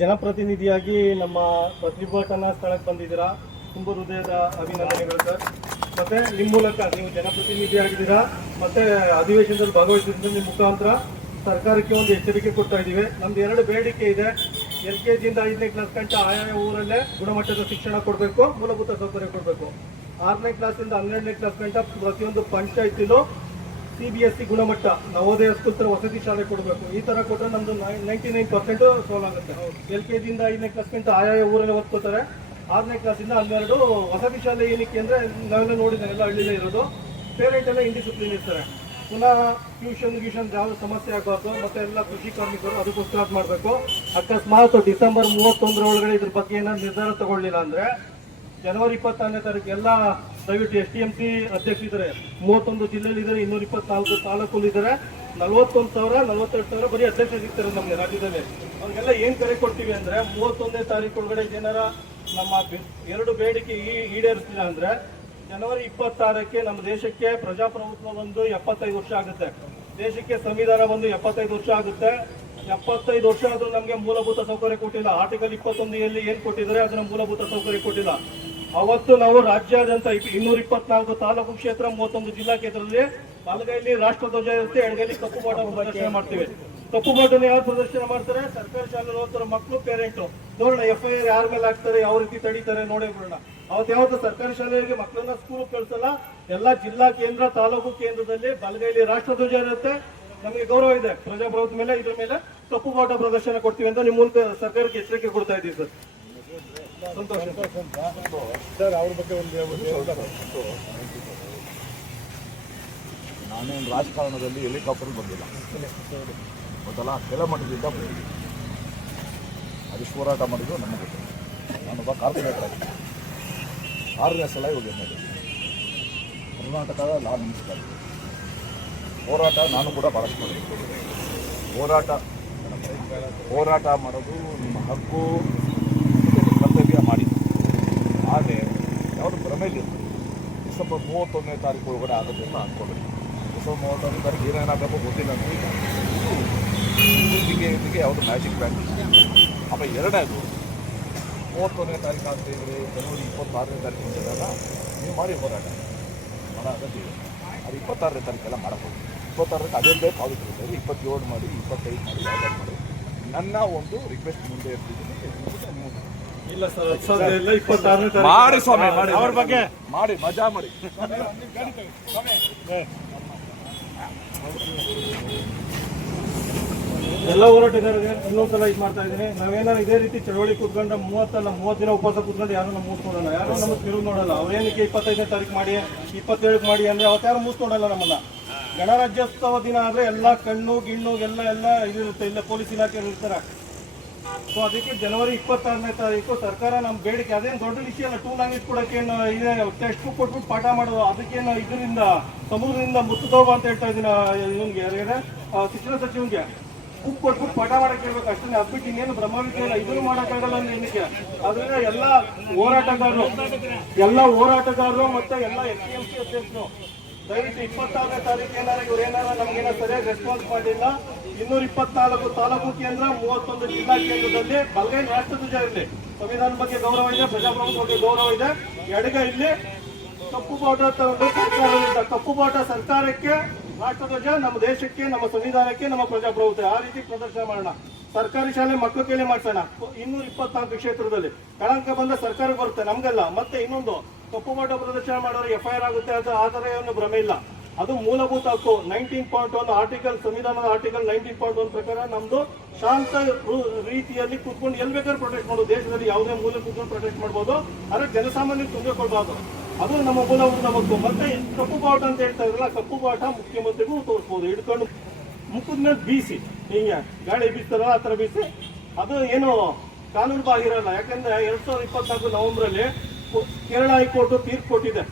ಜನಪ್ರತಿನಿಧಿಯಾಗಿ ನಮ್ಮ ಪ್ರತಿಭಟನಾ ಸ್ಥಳಕ್ಕೆ ಬಂದಿದ್ದೀರಾ, ತುಂಬ ಹೃದಯದ ಅಭಿನಂದನೆಗಳು ಸರ್. ಮತ್ತೆ ನಿಮ್ಮ ಮೂಲಕ ನೀವು ಜನಪ್ರತಿನಿಧಿ ಆಗಿದ್ದೀರಾ, ಮತ್ತೆ ಅಧಿವೇಶನದಲ್ಲಿ ಭಾಗವಹಿಸಿದ್ರೆ ನಿಮ್ಮ ಮುಖಾಂತರ ಸರ್ಕಾರಕ್ಕೆ ಒಂದು ಎಚ್ಚರಿಕೆ ಕೊಡ್ತಾ ಇದ್ದೀವಿ. ನಮ್ದು 2 ಬೇಡಿಕೆ ಇದೆ. LKG ಇಂದ 5ನೇ ಕ್ಲಾಸ್ ಗಂಟ ಆಯಾ ಊರಲ್ಲೇ ಗುಣಮಟ್ಟದ ಶಿಕ್ಷಣ ಕೊಡಬೇಕು, ಮೂಲಭೂತ ಸೌಕರ್ಯ ಕೊಡಬೇಕು. 6ನೇ ಕ್ಲಾಸಿಂದ 12ನೇ ಕ್ಲಾಸ್ ಗಂಟ ಪ್ರತಿಯೊಂದು ಪಂಚಾಯತಿಲೂ CBSE ಗುಣಮಟ್ಟ ನವೋದಯ ಸ್ಕೂಲ್ ತರ ವಸತಿ ಶಾಲೆ ಕೊಡಬೇಕು. ಈ ತರ ಕೊಟ್ಟರೆ ನಮ್ದು 99% ಸೋಲ್ ಆಗುತ್ತೆ. LKG ಇಂದ 5ನೇ ಕ್ಲಾಸ್ ಗಂಟ ಆಯಾ ಊರಲ್ಲೇ ಓದ್ಕೋತಾರೆ. 6ನೇ ಕ್ಲಾಸಿಂದ 12 ವಸತಿ ಶಾಲೆ ಏನಕ್ಕೆ ಅಂದ್ರೆ ನಾವೆಲ್ಲ ನೋಡಿದ್ದೇವೆ, ಎಲ್ಲ ಹಳ್ಳಿಲೇ ಇರೋದು. ಪೇರೆಂಟ್ ಎಲ್ಲ ಇಂಡಿಸಿಪ್ಲಿನ್ ಇರ್ತಾರೆ. ಪುನಃ ಟ್ಯೂಷನ್ ಯಾವ ಸಮಸ್ಯೆ ಆಗಬಾರ್ದು. ಮತ್ತೆ ಎಲ್ಲ ಕೃಷಿ ಕಾರ್ಮಿಕರು ಅದಕ್ಕೋಸ್ಕರ ಮಾಡಬೇಕು. ಅಕಸ್ಮಾತ್ ಡಿಸೆಂಬರ್ 31 ಒಳಗಡೆ ಇದ್ರ ಬಗ್ಗೆ ಏನಾದ್ರು ನಿರ್ಧಾರ ತಗೊಳ್ಳಿಲ್ಲ ಅಂದ್ರೆ ಜನವರಿ 26ನೇ ತಾರೀಕು ಎಲ್ಲ ದಯವಿಟ್ಟು STMC ಅಧ್ಯಕ್ಷರಿದ್ದಾರೆ, 31 ಜಿಲ್ಲೆಯಲ್ಲಿ ಇದ್ದಾರೆ, 224 ತಾಲೂಕಲ್ಲಿ ಇದ್ದಾರೆ, 41,000 42,000 ಬರೀ ಅಧ್ಯಕ್ಷ ಸಿಗ್ತಾರೆ ನಮಗೆ ರಾಜ್ಯದಲ್ಲಿ. ಅವ್ರಿಗೆಲ್ಲ ಏನ್ ಕರೆ ಕೊಡ್ತೀವಿ ಅಂದ್ರೆ 31ನೇ ತಾರೀಕು ಒಳಗಡೆ ಏನಾರ ನಮ್ಮ 2 ಬೇಡಿಕೆ ಈಡೇರಿಸಿಲ್ಲ ಅಂದ್ರೆ ಜನವರಿ 26ಕ್ಕೆ ನಮ್ಮ ದೇಶಕ್ಕೆ ಪ್ರಜಾಪ್ರಭುತ್ವ ಬಂದು 75 ವರ್ಷ ಆಗುತ್ತೆ. ದೇಶಕ್ಕೆ ಸಂವಿಧಾನ ಬಂದು 75 ವರ್ಷ ಆಗುತ್ತೆ. 75 ವರ್ಷ ಆದ್ರೂ ನಮಗೆ ಮೂಲಭೂತ ಸೌಕರ್ಯ ಕೊಟ್ಟಿಲ್ಲ. ಆರ್ಟಿಕಲ್ 21 ಏನ್ ಕೊಟ್ಟಿದ್ದಾರೆ ಅದನ್ನ ಮೂಲಭೂತ ಸೌಕರ್ಯ ಕೊಟ್ಟಿಲ್ಲ. ಅವತ್ತು ನಾವು ರಾಜ್ಯಾದ್ಯಂತ 224 ತಾಲೂಕು ಕ್ಷೇತ್ರ 31 ಜಿಲ್ಲಾ ಕೇಂದ್ರದಲ್ಲಿ ಬಲಗೈಲಿ ರಾಷ್ಟ್ರಧ್ವಜ ಇರುತ್ತೆ, ಎಡಗೈಲಿ ಕಪ್ಪು ಬಾಟ ಪ್ರದರ್ಶನ ಮಾಡ್ತೀವಿ. ಕಪ್ಪು ಬಾಟನ ಯಾರು ಪ್ರದರ್ಶನ ಮಾಡ್ತಾರೆ? ಸರ್ಕಾರಿ ಶಾಲೆ ಓದ್ತಾರೆ ಮಕ್ಕಳು, ಪೇರೆಂಟು. ನೋಡೋಣ FIR ಯಾರ ಮೇಲೆ ಹಾಕ್ತಾರೆ, ಯಾವ ರೀತಿ ತಡೀತಾರೆ ನೋಡೇ ಬಿಡೋಣ. ಅವತ್ತು ಯಾವತ್ತು ಸರ್ಕಾರಿ ಶಾಲೆಗೆ ಮಕ್ಕಳನ್ನ ಸ್ಕೂಲ್ ಕಳ್ಸಲ್ಲ. ಎಲ್ಲ ಜಿಲ್ಲಾ ಕೇಂದ್ರ ತಾಲೂಕು ಕೇಂದ್ರದಲ್ಲಿ ಬಲಗೈಲಿ ರಾಷ್ಟ್ರಧ್ವಜ ಇರುತ್ತೆ. ನಮಗೆ ಗೌರವ ಇದೆ ಪ್ರಜಾಪ್ರಭುತ್ವ ಮೇಲೆ. ಇದ್ರ ಮೇಲೆ ಕಪ್ಪು ಬಾಟ ಪ್ರದರ್ಶನ ಕೊಡ್ತೀವಿ ಅಂತ ನಿಮ್ಮ ಮೂಲಕ ಸರ್ಕಾರಕ್ಕೆ ಎಚ್ಚರಿಕೆ ಕೊಡ್ತಾ ಇದ್ದೀವಿ ಸರ್. ಸಂತೋಷ ಸರ್. ಅವ್ರ ಬಗ್ಗೆ ನಾನೇನು ರಾಜಕಾರಣದಲ್ಲಿ ಹೆಲಿಕಾಪ್ಟರ್ ಬಂದಿಲ್ಲ, ಗೊತ್ತಲ್ಲ. ಕೆಲ ಮಟ್ಟದಿಂದ ಬಂದಿದ್ದೆ. ಅದಷ್ಟು ಹೋರಾಟ ಮಾಡಿದ್ದು ನಮಗೆ ಗೊತ್ತಿಲ್ಲ. ನಾನೊಬ್ಬ ಕಾರ್ಪೊರೇಟರ್ ಆಗಿ 6ನೇ ಸಲ ಹೋಗಿ ಕರ್ನಾಟಕದ ಲಾ ಮುನ್ಸಿಪಾಲಿಟಿ ಹೋರಾಟ ನಾನು ಕೂಡ ಭಾಳಷ್ಟು ಮಾಡಿದ್ದೆ. ಹೋರಾಟ ಮಾಡೋದು ನಿಮ್ಮ ಹಕ್ಕು, ಕರ್ತವ್ಯ ಮಾಡಿ. ಆದರೆ ಯಾವುದು ಭ್ರಮೆಯಲ್ಲಿ ಡಿಸೆಂಬರ್ 31ನೇ ತಾರೀಕು ಒಳಗಡೆ ಆಗುತ್ತೆ ಅಂತ ಅಂದ್ಕೊಳ್ಬೇಕು. ಡಿಸೆಂಬರ್ 31ನೇ ತಾರೀಕು ಏನೇನಾಗಬೇಕು ಗೊತ್ತಿಲ್ಲ ಅಂತ ಈಗ ಯಾವುದು ಮ್ಯಾಜಿಕ್ ಬ್ಯಾಂಕ್. ಆಮೇಲೆ 2ನೇದು 31ನೇ ತಾರೀಕು ಆಗ್ತಿದ್ರೆ ಜನವರಿ 26ನೇ ತಾರೀಕು ಬಂದಿದ್ದಾಗ ನೀವು ಮಾಡಿ ಹೋರಾಟ ಮಾಡೋ ಅಗತ್ಯ ಇದೆ. ಅದು 26ನೇ ತಾರೀಕೆಲ್ಲ ಮಾಡಬಹುದು. 26ಕ್ಕೆ ಅದೇ ಪಾವಿತ್ರ ಇದ್ದಾರೆ. 27 ಮಾಡಿ, 25 ಮಾಡಿ, ಯಾವ್ದಾದ್ರು ಮಾಡಿ. ನನ್ನ ಒಂದು ರಿಕ್ವೆಸ್ಟ್ ಮುಂದೆ ಇರ್ತಿದ್ದೀನಿ. ಇಲ್ಲ ಸರ್, 26ನೇ ತಾರೀಕು ಮಾಡಿ ಸ್ವಾಮಿ, ಮಾಡಿ ಅವ್ರ ಬಗ್ಗೆ ಮಾಡಿ, ಮಜಾ ಮಾಡಿ. ಎಲ್ಲ ಹೋರಾಟಗಾರರಿಗೆ ಇನ್ನೊಂದ್ಸಲ ಇದು ಮಾಡ್ತಾ ಇದ್ದೀನಿ. ನಾವೇನಾದ್ರು ಇದೇ ರೀತಿ ಚಳವಳಿ ಕೂತ್ಕೊಂಡು 30 ದಿನ ಉಪವಾಸ ಕೂತ್ಕೊಂಡು ಯಾರು ನಮ್ಮ ಮೂಸ್ಕೊಡಲ್ಲ, ಯಾರು ನಮಗೆ ತಿರುಗಿ ನೋಡಲ್ಲ. ಅವ್ರೇನಕ್ಕೆ 25ನೇ ತಾರೀಕು ಮಾಡಿ, 27ಕ್ಕೆ ಮಾಡಿ ಅಂದ್ರೆ ಅವತ್ತು ಯಾರು ಮೂಸ್ಕೊಡಲ್ಲ ನಮ್ಮನ್ನ. ಗಣರಾಜ್ಯೋತ್ಸವ ದಿನ ಆದ್ರೆ ಎಲ್ಲ ಕಣ್ಣು ಗಿಣ್ಣು ಎಲ್ಲ ಇದಿರುತ್ತೆ. ಇಲ್ಲ ಪೊಲೀಸ್ ಇಲಾಖೆಯವರು ಇರ್ತಾರೆ. ಸೊ ಅದಕ್ಕೆ ಜನವರಿ 26ನೇ ತಾರೀಕು ಸರ್ಕಾರ ನಮ್ಮ ಬೇಡಿಕೆ ಅದೇನು ದೊಡ್ಡ ವಿಷಯ ಅಲ್ಲ. 2 ಲ್ಯಾಂಗ್ವೇಜ್ ಕೊಡೋಕ್ಕೇನು ಇದೆ, ಟೆಕ್ಸ್ಟ್ ಬುಕ್ ಕೊಟ್ಬಿಟ್ಟು ಪಾಠ ಮಾಡೋದು. ಅದಕ್ಕೇನು ಇದರಿಂದ ಸಮುದ್ರದಿಂದ ಮುತ್ತೋಗ ಅಂತ ಹೇಳ್ತಾ ಇದ್ದೀನಿ ಇವನ್ಗೆ, ಯಾರಿಗೆ ಶಿಕ್ಷಣ ಸಚಿವನ್ಗೆ ಬುಕ್ ಕೊಟ್ಬಿಟ್ಟು ಪಾಠ ಮಾಡಕ್ಕೆ ಹೇಳ್ಬೇಕು ಅಷ್ಟೇ. ಅದ್ಬಿಟ್ಟು ಇನ್ನೇನು ಬ್ರಹ್ಮವಿದ್ಯೆ ಇಲ್ಲ. ಇದನ್ನು ಮಾಡೋಕ್ಕಾಗಲ್ಲ ಅಂದ್ರೆ ಏನಕ್ಕೆ? ಅದರಿಂದ ಎಲ್ಲ ಹೋರಾಟಗಾರರು ಮತ್ತೆ ಎಲ್ಲ STMC ಅಧ್ಯಕ್ಷರು ದಯವಿಟ್ಟು 26ನೇ ತಾರೀಕು ಇವ್ರೇನಾರ ನಮ್ಗೇನೋ ಸರಿಯಾಗಿ ರೆಸ್ಪಾನ್ಸ್ ಮಾಡಿಲ್ಲ. 224 ತಾಲೂಕು ಕೇಂದ್ರ, 31 ಜಿಲ್ಲಾ ಕೇಂದ್ರದಲ್ಲಿ ಬಲಗೈ ರಾಷ್ಟ್ರಧ್ವಜ ಇರಲಿ. ಸಂವಿಧಾನ ಬಗ್ಗೆ ಗೌರವ ಇದೆ, ಪ್ರಜಾಪ್ರಭುತ್ವ ಬಗ್ಗೆ ಗೌರವ ಇದೆ. ಎಡಗೈ ಇಲ್ಲಿ ಕಪ್ಪು ಬಾಟ ತಗೊಂಡು ಸರ್ಕಾರದಿಂದ ಕಪ್ಪು ಬಾಟ ಸರ್ಕಾರಕ್ಕೆ, ರಾಷ್ಟ್ರಧ್ವಜ ನಮ್ಮ ದೇಶಕ್ಕೆ, ನಮ್ಮ ಸಂವಿಧಾನಕ್ಕೆ, ನಮ್ಮ ಪ್ರಜಾಪ್ರಭುತ್ವ. ಆ ರೀತಿ ಪ್ರದರ್ಶನ ಮಾಡೋಣ. ಸರ್ಕಾರಿ ಶಾಲೆ ಮಕ್ಕಳು ಕೇಳಿ ಮಾಡ್ಸೋಣ. 224 ಕ್ಷೇತ್ರದಲ್ಲಿ ಕಳಂಕ ಬಂದ ಸರ್ಕಾರಕ್ಕೆ ಬರುತ್ತೆ, ನಮ್ಗೆಲ್ಲ. ಮತ್ತೆ ಇನ್ನೊಂದು ಕಪ್ಪು ಬಾಟ ಪ್ರದರ್ಶನ ಮಾಡೋರು FIR ಆಗುತ್ತೆ ಅಂತ ಆ ಥರ ಏನು ಭ್ರಮೆ ಇಲ್ಲ. ಅದು ಮೂಲಭೂತ ಹಕ್ಕು. 19.1 ಆರ್ಟಿಕಲ್, ಸಂವಿಧಾನದ ಆರ್ಟಿಕಲ್ 19.1 ಪ್ರಕಾರ ನಮ್ದು ಶಾಂತ ರೀತಿಯಲ್ಲಿ ಕೂತ್ಕೊಂಡು ಎಲ್ಲಿ ಬೇಕಾದ್ರೂ ಪ್ರೊಟೆಕ್ಟ್ ಮಾಡೋದು. ದೇಶದಲ್ಲಿ ಯಾವುದೇ ಮೂಲೆ ಕೂತ್ಕೊಂಡು ಪ್ರೊಟೆಕ್ಟ್ ಮಾಡ್ಬೋದು, ಆದರೆ ಜನಸಾಮಾನ್ಯರಿಗೆ ತೊಂದರೆ ಕೊಡಬಾರ್ದು. ಅದು ನಮ್ಮ ಮೂಲಭೂತ ಹಕ್ಕು. ಮತ್ತೆ ಕಪ್ಪು ಬಾಟ ಅಂತ ಹೇಳ್ತಾ ಇದ್ರಲ್ಲ, ಕಪ್ಪು ಬಾಟ ಮುಖ್ಯಮಂತ್ರಿಗೂ ತೋರಿಸ್ಬೋದು. ಹಿಡ್ಕೊಂಡು ಮುಖದ ಮೇಲೆ ಬೀಸಿ, ಹಿಂಗೆ ಗಾಳಿ ಬೀಸ್ತಾರಲ್ಲ ಆ ಥರ ಬೀಸಿ. ಅದು ಏನು ಕಾನೂನು ಬಾಹಿರಲ್ಲ. ಯಾಕಂದ್ರೆ 2024 ನವೆಂಬರಲ್ಲಿ ಕೇರಳ ಹೈಕೋರ್ಟ್ ತೀರ್ಪು ಕೊಟ್ಟಿದೆ.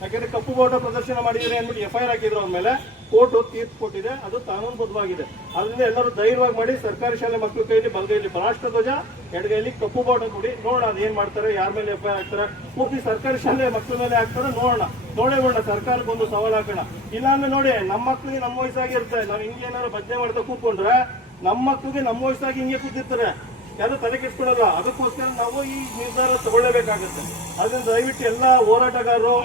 ಯಾಕಂದ್ರೆ ಕಪ್ಪು ಬಾಟ ಪ್ರದರ್ಶನ ಮಾಡಿದ್ರೆ ಅಂದ್ಬಿಟ್ಟು FIR ಹಾಕಿದ್ರು ಅವ್ರ ಮೇಲೆ. ಕೋರ್ಟ್ ತೀರ್ಪು ಕೊಟ್ಟಿದೆ, ಅದು ಕಾನೂನುಬದ್ಧವಾಗಿದೆ. ಅದರಿಂದ ಎಲ್ಲರೂ ಧೈರ್ಯವಾಗಿ ಮಾಡಿ. ಸರ್ಕಾರಿ ಶಾಲೆ ಮಕ್ಕಳ ಕೈಯಲ್ಲಿ ಬಲಗೈಲಿ ರಾಷ್ಟ್ರಧ್ವಜ, ಎಡಗೈಲಿ ಕಪ್ಪು ಬಾಟ ಕೊಡಿ. ನೋಡೋಣ ಅದೇನ್ ಮಾಡ್ತಾರೆ, ಯಾರ ಮೇಲೆ FIR ಹಾಕ್ತಾರೆ. ಪೂರ್ತಿ ಸರ್ಕಾರಿ ಶಾಲೆ ಮಕ್ಕಳ ಮೇಲೆ ಹಾಕ್ತಾರೆ, ನೋಡೇ ಬಿಡೋಣ. ಸರ್ಕಾರಕ್ಕೆ ಒಂದು ಸವಾಲು ಹಾಕೋಣ. ಇಲ್ಲಾಂದ್ರೆ ನೋಡಿ, ನಮ್ಮ ಮಕ್ಳಿಗೆ ನಮ್ಮ ವಯಸ್ಸಾಗಿ ಇರ್ತಾರೆ. ನಾವು ಹಿಂಗೆ ಏನಾದ್ರು ಭಜನೆ ಮಾಡ್ತಾ ಕೂತ್ಕೊಂಡ್ರೆ ನಮ್ಮ ಮಕ್ಳಿಗೆ ನಮ್ಮ ವಯಸ್ಸಾಗಿ ಹಿಂಗೆ ಕೂತಿರ್ತಾರೆ. ಯಾರು ತಲೆ ಕೆಡಿಸ್ಕೊಳ್ಳಲ್ಲ. ಅದಕ್ಕೋಸ್ಕರ ನಾವು ಈ ನಿರ್ಧಾರ ತಗೊಳ್ಳೇಬೇಕಾಗುತ್ತೆ. ಅದರಿಂದ ದಯವಿಟ್ಟು ಎಲ್ಲ ಹೋರಾಟಗಾರರು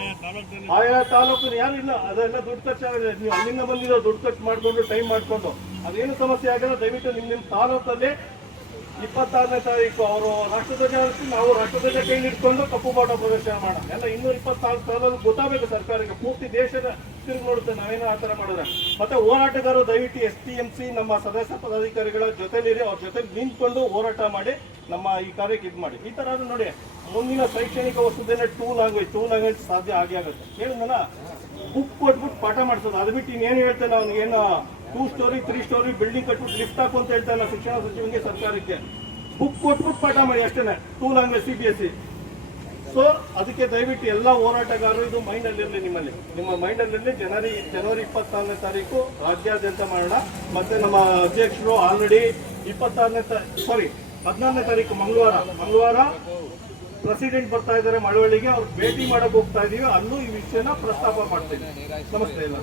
ಆಯಾ ತಾಲೂಕು ಯಾರು ಇಲ್ಲ, ಅದೆಲ್ಲ ದುಡ್ಡು ಖರ್ಚಾಗಿದೆ. ನೀವು ಅಲ್ಲಿಂದ ಬಂದಿರೋ ದುಡ್ಡು ಖರ್ಚು ಮಾಡ್ಕೊಂಡು ಟೈಮ್ ಮಾಡ್ಕೊಂಡು ಅದೇನು ಸಮಸ್ಯೆ ಆಗಲ್ಲ. ದಯವಿಟ್ಟು ನಿಮ್ಮ ತಾಲೂಕಲ್ಲಿ 26ನೇ ತಾರೀಕು ಅವರು ರಾಷ್ಟ್ರಧ್ವಜ ಹಾರಿಸಿ ನಾವು ರಾಷ್ಟ್ರಧ್ವಜ ಕೈ ಹಿಡ್ಕೊಂಡು ಕಪ್ಪು ಬಾಟ ಪ್ರದರ್ಶನ ಮಾಡೋಣ. ಎಲ್ಲ 224 ಸ್ಥಳದಲ್ಲಿ ಗೊತ್ತಾಗಬೇಕು ಸರ್ಕಾರಕ್ಕೆ, ಪೂರ್ತಿ ದೇಶದ ತಿರುಗಿ ನೋಡುತ್ತೆ ನಾವೇನೋ ಆ ಥರ ಮಾಡಿದ್ರೆ. ಮತ್ತೆ ಹೋರಾಟಗಾರರು ದಯವಿಟ್ಟು STMC ನಮ್ಮ ಸದಸ್ಯ ಪದಾಧಿಕಾರಿಗಳ ಜೊತೆಲಿರಿ, ಅವ್ರ ಜೊತೆ ನಿಂತ್ಕೊಂಡು ಹೋರಾಟ ಮಾಡಿ ನಮ್ಮ ಈ ಕಾರ್ಯಕ್ಕೆ ಇದು ಮಾಡಿ. ಈ ಥರ ನೋಡಿ, ಮುಂದಿನ ಶೈಕ್ಷಣಿಕ ವಸ್ತುದೇನೆ ಟೂ ಲ್ಯಾಂಗ್ವೇಜ್ ಸಾಧ್ಯ ಆಗೇ ಆಗುತ್ತೆ. ಹೇಳಿದ್ನಲ್ಲ, ಬುಕ್ ಕೊಟ್ಬಿಟ್ಟು ಪಾಠ ಮಾಡಿಸೋದು, ಅದು ಬಿಟ್ಟು ಇನ್ನೇನು ಹೇಳ್ತೇನೆ ಅವ್ನಿಗೇನು 2 ಸ್ಟೋರಿ 3 ಸ್ಟೋರಿ ಬಿಲ್ಡಿಂಗ್ ಕಟ್ಬಿಟ್ಟು ಲಿಫ್ಟ್ ಹಾಕು ಅಂತ ಹೇಳ್ತಾ ಇಲ್ಲ ಶಿಕ್ಷಣ ಸಚಿವನಿಗೆ ಸರ್ಕಾರಕ್ಕೆ. ಬುಕ್ ಕೊಟ್ಬಿಟ್ಟು ಪಾಠ ಮಾಡಿ ಅಷ್ಟೇ, 2 ಲ್ಯಾಂಗ್ವೇಜ್ CBSE. ಸೊ ಅದಕ್ಕೆ ದಯವಿಟ್ಟು ಎಲ್ಲ ಹೋರಾಟಗಾರರು ಇದು ಮೈಂಡಲ್ಲಿರಲಿ, ನಿಮ್ಮ ಮೈಂಡಲ್ಲಿರಲಿ. ಜನವರಿ 24ನೇ ತಾರೀಕು ರಾಜ್ಯಾದ್ಯಂತ ಮಾಡೋಣ. ಮತ್ತೆ ನಮ್ಮ ಅಧ್ಯಕ್ಷರು ಆಲ್ರೆಡಿ 14ನೇ ತಾರೀಕು ಮಂಗಳವಾರ ಪ್ರೆಸಿಡೆಂಟ್ ಬರ್ತಾ ಇದ್ದಾರೆ ಮಳವಳ್ಳಿಗೆ. ಅವ್ರು ಭೇಟಿ ಮಾಡಕ್ ಹೋಗ್ತಾ ಇದೀವಿ, ಅಲ್ಲೂ ಈ ವಿಷಯನ ಪ್ರಸ್ತಾಪ ಮಾಡ್ತೇವೆ. ನಮಸ್ತೆ ಎಲ್ಲ.